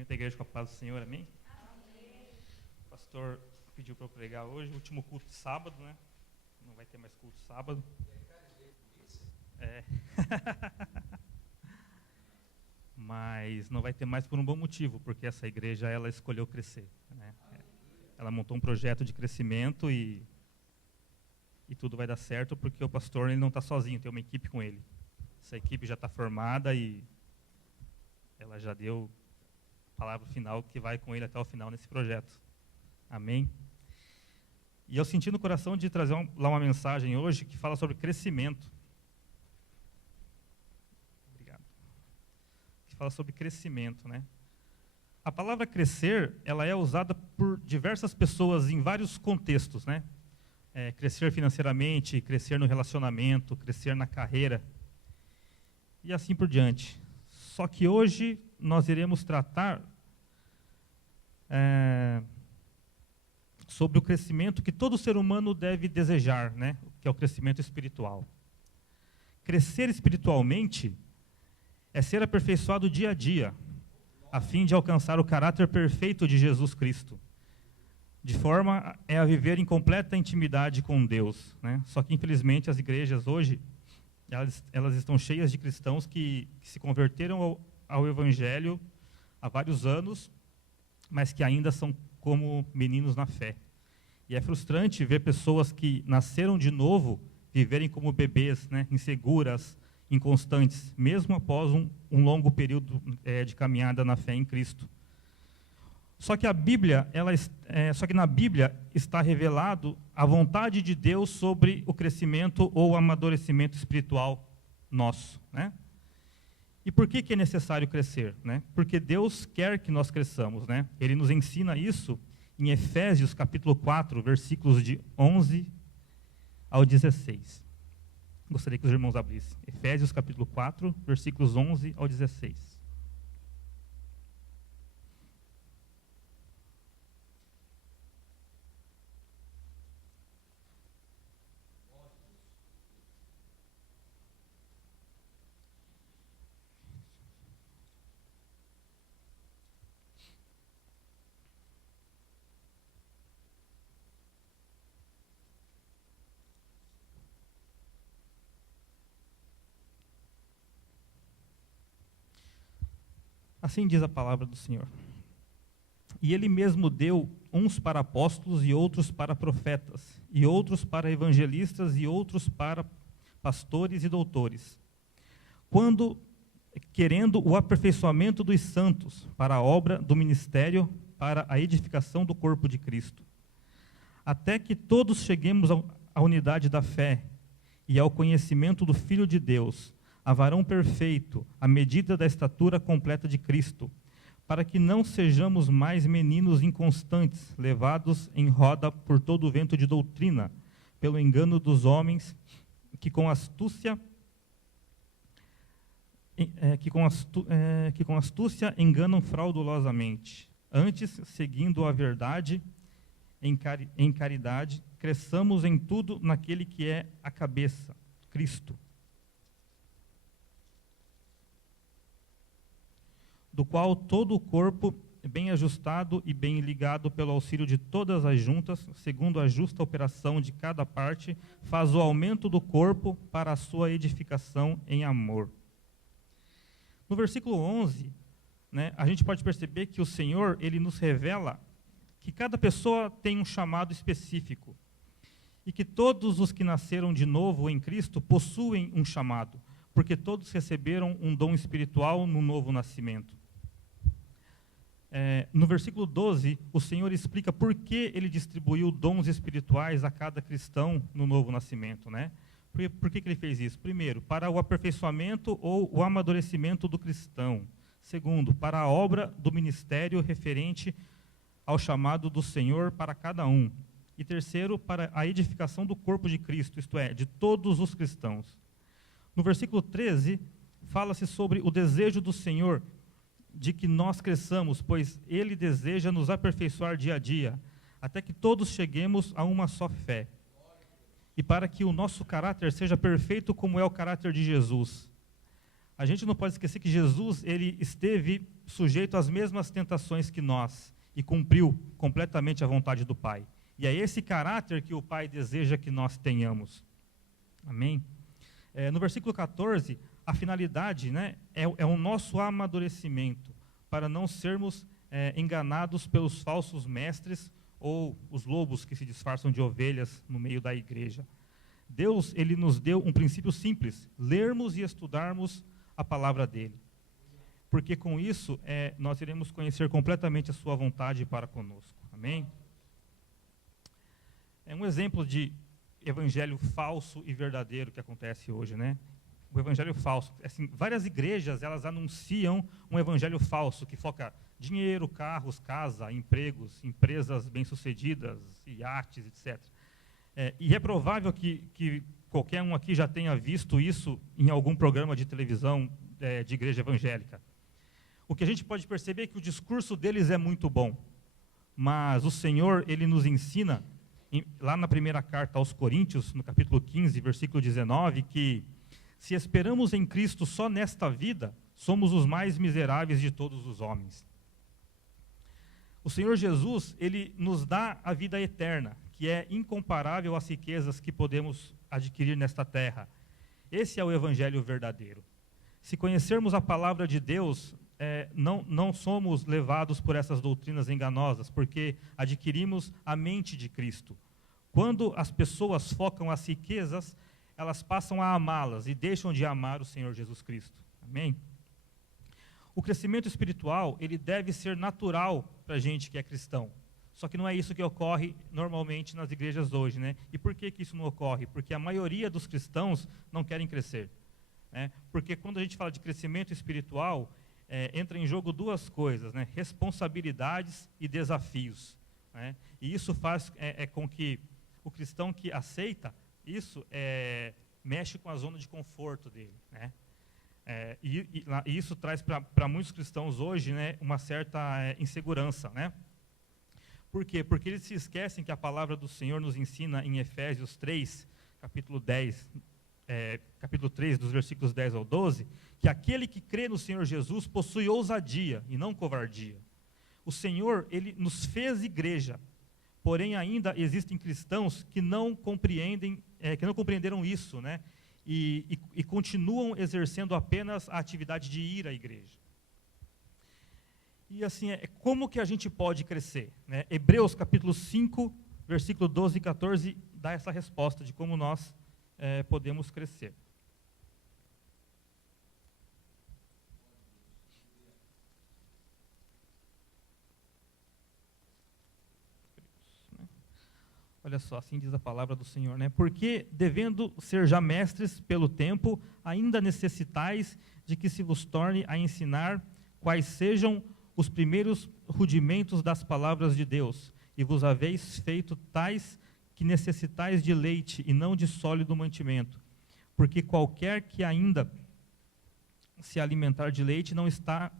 Cumprimento a igreja com a paz do Senhor, amém? O pastor pediu para eu pregar hoje, último culto de sábado, né? Não vai ter mais culto de sábado. É. Mas não vai ter mais por um bom motivo, porque essa igreja, ela escolheu crescer, né? Ela montou um projeto de crescimento e tudo vai dar certo, porque o pastor ele não está sozinho, tem uma equipe com ele. Essa equipe já está formada e ela já deu a palavra final que vai com ele até o final nesse projeto. Amém? E eu senti no coração de trazer lá uma mensagem hoje que fala sobre crescimento. Obrigado. Que fala sobre crescimento, né? A palavra crescer, ela é usada por diversas pessoas em vários contextos, né? Crescer financeiramente, crescer no relacionamento, crescer na carreira e assim por diante. Só que hoje nós iremos tratar sobre o crescimento que todo ser humano deve desejar, né? Que é o crescimento espiritual. Crescer espiritualmente é ser aperfeiçoado dia a dia, a fim de alcançar o caráter perfeito de Jesus Cristo. De forma a viver em completa intimidade com Deus, né? Só que, infelizmente, as igrejas hoje, elas estão cheias de cristãos que se converteram ao Evangelho há vários anos, mas que ainda são como meninos na fé. E é frustrante ver pessoas que nasceram de novo viverem como bebês, né? Inseguras, inconstantes, mesmo após um longo período de caminhada na fé em Cristo. Só que na Bíblia está revelado a vontade de Deus sobre o crescimento ou amadurecimento espiritual nosso, né? E por que é necessário crescer, né? Porque Deus quer que nós cresçamos, né? Ele nos ensina isso em Efésios capítulo 4, versículos de 11 ao 16. Gostaria que os irmãos abrissem. Efésios capítulo 4, versículos 11 ao 16. Assim diz a palavra do Senhor. E ele mesmo deu uns para apóstolos e outros para profetas, e outros para evangelistas e outros para pastores e doutores, querendo o aperfeiçoamento dos santos para a obra do ministério, para a edificação do corpo de Cristo, até que todos cheguemos à unidade da fé e ao conhecimento do Filho de Deus, a varão perfeito, à medida da estatura completa de Cristo, para que não sejamos mais meninos inconstantes, levados em roda por todo o vento de doutrina, pelo engano dos homens, que com astúcia enganam fraudulosamente. Antes, seguindo a verdade, em caridade, cresçamos em tudo naquele que é a cabeça, Cristo, do qual todo o corpo, bem ajustado e bem ligado pelo auxílio de todas as juntas, segundo a justa operação de cada parte, faz o aumento do corpo para a sua edificação em amor. No versículo 11, né, a gente pode perceber que o Senhor, ele nos revela que cada pessoa tem um chamado específico e que todos os que nasceram de novo em Cristo possuem um chamado, porque todos receberam um dom espiritual no novo nascimento. No versículo 12, o Senhor explica por que ele distribuiu dons espirituais a cada cristão no novo nascimento, né? Por que ele fez isso? Primeiro, para o aperfeiçoamento ou o amadurecimento do cristão. Segundo, para a obra do ministério referente ao chamado do Senhor para cada um. E terceiro, para a edificação do corpo de Cristo, isto é, de todos os cristãos. No versículo 13, fala-se sobre o desejo do Senhor de que nós cresçamos, pois Ele deseja nos aperfeiçoar dia a dia, até que todos cheguemos a uma só fé. E para que o nosso caráter seja perfeito como é o caráter de Jesus, A gente não pode esquecer que Jesus, ele esteve sujeito às mesmas tentações que nós e cumpriu completamente a vontade do Pai. E é esse caráter que o Pai deseja que nós tenhamos. Amém? No versículo 14, a finalidade, né, é o nosso amadurecimento, para não sermos enganados pelos falsos mestres ou os lobos que se disfarçam de ovelhas no meio da igreja. Deus, ele nos deu um princípio simples: lermos e estudarmos a palavra dele. Porque com isso, nós iremos conhecer completamente a sua vontade para conosco. Amém? É um exemplo de evangelho falso e verdadeiro que acontece hoje, né? O evangelho falso. Assim, várias igrejas, elas anunciam um evangelho falso, que foca dinheiro, carros, casa, empregos, empresas bem-sucedidas, iates, etc. E é provável que qualquer um aqui já tenha visto isso em algum programa de televisão de igreja evangélica. O que a gente pode perceber é que o discurso deles é muito bom, mas o Senhor, ele nos ensina, lá na primeira carta aos Coríntios, no capítulo 15, versículo 19, que se esperamos em Cristo só nesta vida, somos os mais miseráveis de todos os homens. O Senhor Jesus, ele nos dá a vida eterna, que é incomparável às riquezas que podemos adquirir nesta terra. Esse é o evangelho verdadeiro. Se conhecermos a palavra de Deus, não somos levados por essas doutrinas enganosas, porque adquirimos a mente de Cristo. Quando as pessoas focam as riquezas, elas passam a amá-las e deixam de amar o Senhor Jesus Cristo. Amém? O crescimento espiritual, ele deve ser natural para a gente que é cristão. Só que não é isso que ocorre normalmente nas igrejas hoje, né? E por que isso não ocorre? Porque a maioria dos cristãos não querem crescer, né? Porque quando a gente fala de crescimento espiritual, entra em jogo duas coisas, né? Responsabilidades e desafios, né? E isso faz com que o cristão que aceita isso mexe com a zona de conforto dele, né? E isso traz para muitos cristãos hoje, né, uma certa insegurança, né? Por quê? Porque eles se esquecem que a palavra do Senhor nos ensina em Efésios 3, capítulo 3, dos versículos 10 ao 12, que aquele que crê no Senhor Jesus possui ousadia e não covardia. O Senhor, ele nos fez igreja, porém ainda existem cristãos que não compreenderam isso, né? E continuam exercendo apenas a atividade de ir à igreja. E assim, como que a gente pode crescer, né? Hebreus capítulo 5, versículo 12 e 14, dá essa resposta de como nós podemos crescer. Olha só, assim diz a palavra do Senhor, né? Porque, devendo ser já mestres pelo tempo, ainda necessitais de que se vos torne a ensinar quais sejam os primeiros rudimentos das palavras de Deus, e vos haveis feito tais que necessitais de leite e não de sólido mantimento. Porque qualquer que ainda se alimentar de leite não está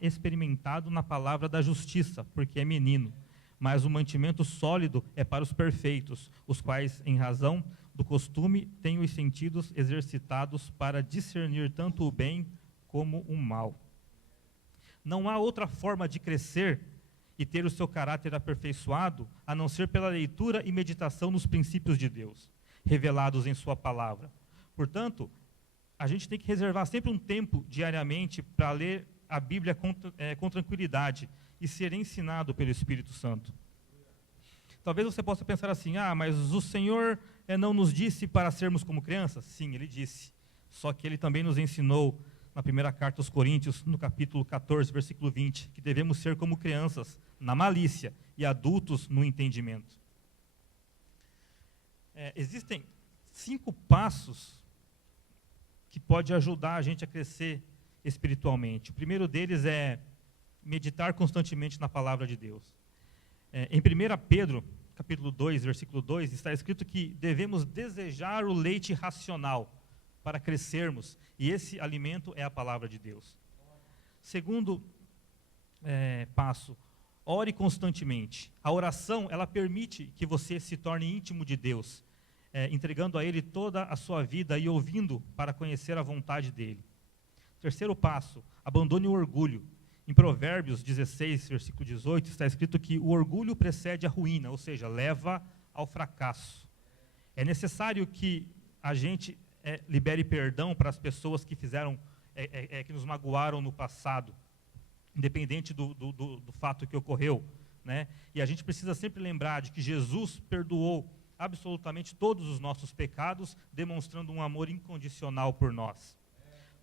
experimentado na palavra da justiça, porque é menino. Mas o mantimento sólido é para os perfeitos, os quais, em razão do costume, têm os sentidos exercitados para discernir tanto o bem como o mal. Não há outra forma de crescer e ter o seu caráter aperfeiçoado, a não ser pela leitura e meditação nos princípios de Deus, revelados em sua palavra. Portanto, a gente tem que reservar sempre um tempo diariamente para ler a Bíblia com tranquilidade e ser ensinado pelo Espírito Santo. Talvez você possa pensar assim: mas o Senhor não nos disse para sermos como crianças? Sim, Ele disse. Só que Ele também nos ensinou, na primeira carta aos Coríntios, no capítulo 14, versículo 20, que devemos ser como crianças, na malícia, e adultos no entendimento. Existem 5 passos que podem ajudar a gente a crescer espiritualmente. O primeiro deles é meditar constantemente na palavra de Deus. Em 1 Pedro, capítulo 2, versículo 2, está escrito que devemos desejar o leite racional para crescermos, e esse alimento é a palavra de Deus. Segundo passo, ore constantemente. A oração, ela permite que você se torne íntimo de Deus. entregando a Ele toda a sua vida e ouvindo para conhecer a vontade dEle. Terceiro passo, abandone o orgulho. Em Provérbios 16, versículo 18, está escrito que o orgulho precede a ruína, ou seja, leva ao fracasso. É necessário que a gente libere perdão para as pessoas que fizeram, que nos magoaram no passado, independente do fato que ocorreu, né? E a gente precisa sempre lembrar de que Jesus perdoou absolutamente todos os nossos pecados, demonstrando um amor incondicional por nós.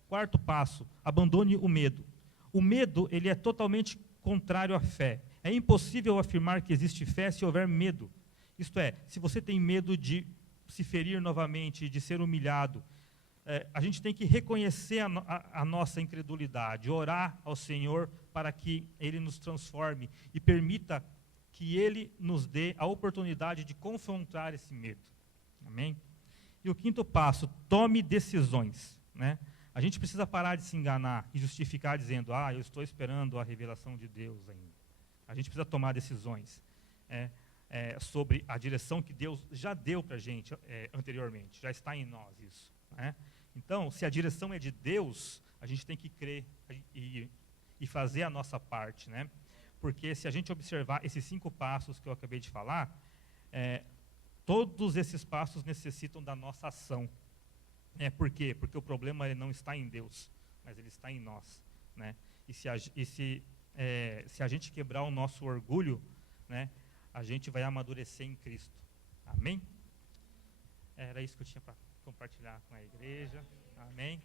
Quarto passo, abandone o medo. O medo, ele é totalmente contrário à fé. É impossível afirmar que existe fé se houver medo. Isto é, se você tem medo de se ferir novamente, de ser humilhado, a gente tem que reconhecer a nossa incredulidade, orar ao Senhor para que Ele nos transforme e permita que Ele nos dê a oportunidade de confrontar esse medo. Amém? E o quinto passo, tome decisões, né? A gente precisa parar de se enganar e justificar dizendo, eu estou esperando a revelação de Deus ainda. A gente precisa tomar decisões sobre a direção que Deus já deu para a gente anteriormente, já está em nós isso, né? Então, se a direção é de Deus, a gente tem que crer e fazer a nossa parte, né? Porque se a gente observar esses 5 passos que eu acabei de falar, todos esses passos necessitam da nossa ação. Por quê? Porque o problema ele não está em Deus, mas ele está em nós, né? E se a gente quebrar o nosso orgulho, né, a gente vai amadurecer em Cristo. Amém? Era isso que eu tinha para compartilhar com a igreja. Amém?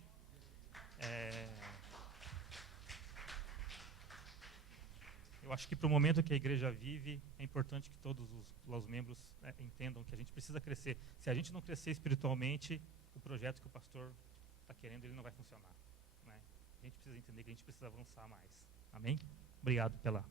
Eu acho que para o momento que a igreja vive, é importante que todos os membros entendam que a gente precisa crescer. Se a gente não crescer espiritualmente, o projeto que o pastor está querendo, ele não vai funcionar, né? A gente precisa entender que a gente precisa avançar mais. Amém? Obrigado pela